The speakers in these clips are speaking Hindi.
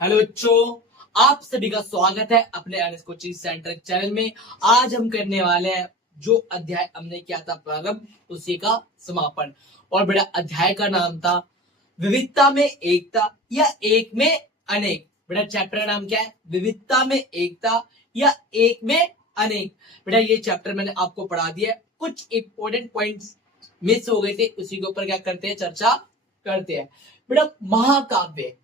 हेलो बच्चों, आप सभी का स्वागत है अपने एनएस कोचिंग सेंटर चैनल में। आज हम करने वाले हैं जो अध्याय हमने किया था प्रारंभ, उसी का समापन। और बेटा अध्याय का नाम था विविधता में एकता या एक में अनेक। बेटा चैप्टर का नाम क्या है? विविधता में एकता या एक में अनेक। बेटा ये चैप्टर मैंने आपको पढ़ा दिया है। कुछ इंपॉर्टेंट पॉइंट्स मिस हो गए थे, उसी के ऊपर क्या करते हैं, चर्चा करते हैं। बेटा महाकाव्य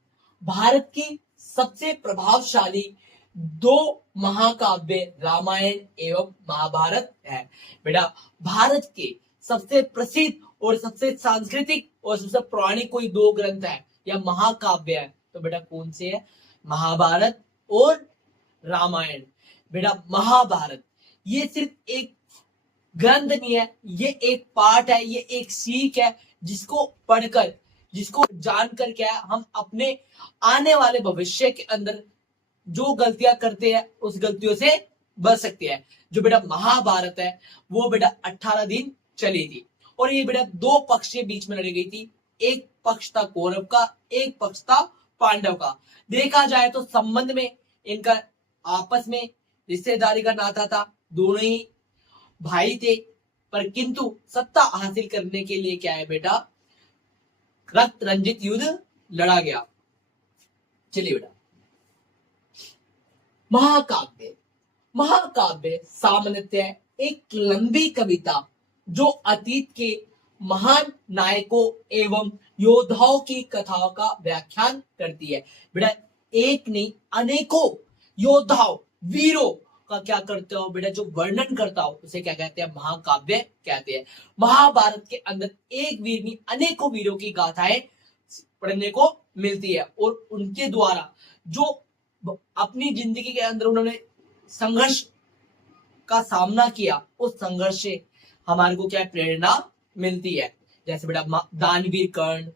भारत की सबसे प्रभावशाली दो महाकाव्य रामायण एवं महाभारत है। बेटा भारत के सबसे प्रसिद्ध और सबसे सांस्कृतिक और सबसे पौराणिक कोई दो ग्रंथ है या महाकाव्य है, तो बेटा कौन से है? महाभारत और रामायण। बेटा महाभारत ये सिर्फ एक ग्रंथ नहीं है, ये एक पाठ है, ये एक सीख है जिसको पढ़कर, जिसको जानकर क्या है, हम अपने आने वाले भविष्य के अंदर जो गलतियां करते हैं उस गलतियों से बच सकते हैं। जो बेटा महाभारत है वो बेटा 18 दिन चली थी और ये बेटा दो पक्ष के बीच में लड़ी गई थी। एक पक्ष था कौरव का, एक पक्ष था पांडव का। देखा जाए तो संबंध में इनका आपस में रिश्तेदारी का नाता था, दोनों ही भाई थे, पर किंतु सत्ता हासिल करने के लिए क्या है बेटा, रक्त रंजित युद्ध लड़ा गया। चलिए बेटा महाकाव्य महाकाव्य सामान्यतः एक लंबी कविता जो अतीत के महान नायकों एवं योद्धाओं की कथाओं का व्याख्यान करती है। बेटा एक नहीं अनेकों योद्धाओं वीरों का क्या करते हो बेटा, जो वर्णन करता हो उसे क्या कहते हैं? महाकाव्य कहते हैं। महाभारत के अंदर एक वीर नहीं अनेकों वीरों की गाथाएं पढ़ने को मिलती है और उनके द्वारा जो अपनी जिंदगी के अंदर उन्होंने संघर्ष का सामना किया, उस संघर्ष से हमारे को क्या प्रेरणा मिलती है। जैसे बेटा दानवीर कर्ण,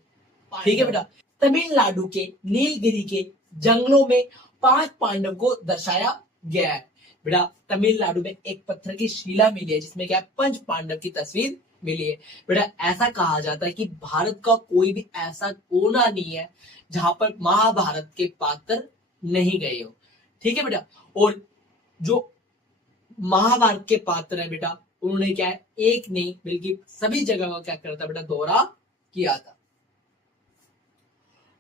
ठीक है बेटा। तमिलनाडु के नीलगिरी के जंगलों में 5 पांडव को दर्शाया गया है। बेटा तमिलनाडु में एक पत्थर की शिला मिली है जिसमें क्या है, 5 पांडव की तस्वीर मिली है। बेटा ऐसा कहा जाता है कि भारत का कोई भी ऐसा कोना नहीं है जहां पर महाभारत के पात्र नहीं गए हो, ठीक है बेटा। और जो महाभारत के पात्र है बेटा, उन्होंने क्या है, एक नहीं बल्कि सभी जगह का क्या करता बेटा, दौरा किया था।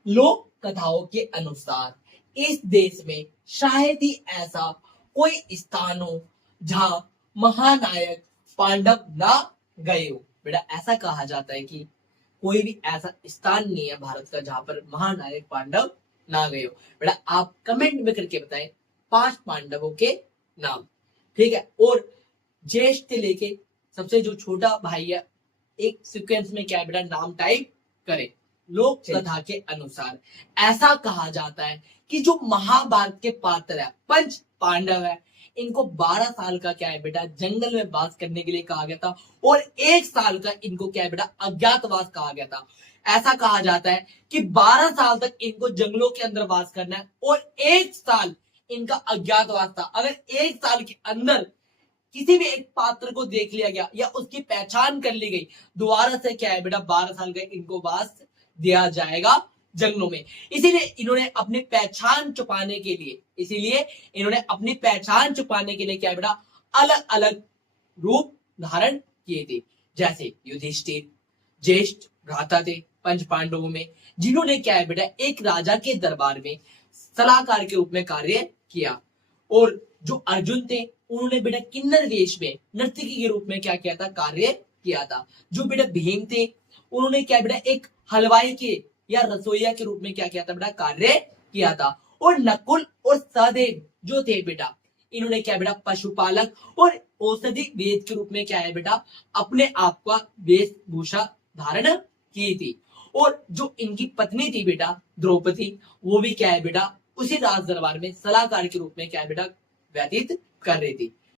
लोक कथाओं के अनुसार इस देश में शायद ही ऐसा कोई स्थान हो जहां महानायक पांडव ना गए हो। बेटा ऐसा कहा जाता है कि कोई भी ऐसा स्थान नहीं है भारत का जहां पर महानायक पांडव ना गए हो। बेटा आप कमेंट में करके बताएं 5 पांडवों के नाम, ठीक है। और ज्येष्ठ से लेके सबसे जो छोटा भाई है, एक सीक्वेंस में क्या है बेटा, नाम टाइप करें। लोक कथा के अनुसार ऐसा कहा जाता है कि जो महाभारत के पात्र है 5 पांडव है, इनको 12 साल का क्या है बेटा, जंगल में वास करने के लिए कहा गया था और 1 साल का इनको क्या है बेटा, अज्ञातवास कहा गया था। ऐसा कहा जाता है कि 12 साल तक इनको जंगलों के अंदर वास करना है और 1 साल इनका अज्ञातवास था। अगर 1 साल के अंदर किसी भी एक पात्र को देख लिया गया या उसकी पहचान कर ली गई, दोबारा से क्या है बेटा, 12 साल का इनको वास दिया जाएगा जंगलों में। इसीलिए इन्होंने अपनी पहचान छुपाने के लिए क्या बेटा, अलग अलग रूप धारण किए थे। जैसे युधिष्ठिर ज्येष्ठ भ्राता थे 5 पांडवों में, जिन्होंने क्या है बेटा, एक राजा के दरबार में सलाहकार के रूप में कार्य किया। और जो अर्जुन थे, उन्होंने बेटा किन्नर वेश में नर्तकी के रूप में क्या किया था, कार्य किया था। जो बेटा भीम थे, उन्होंने क्या बेटा, एक हलवाई के या रसोईया के रूप में क्या किया था बेटा, कार्य किया था। और नकुल और सहदेव जो थे बेटा, इन्होंने क्या बेटा, पशुपालक और औषधि वेद के रूप में क्या है बेटा, अपने आप का वेशभूषा धारण की थी। और जो इनकी पत्नी थी बेटा द्रौपदी, वो भी क्या है बेटा, उसी राज दरबार में सलाहकार के रूप में क्या है बेटा, व्यतीत कर रही थी।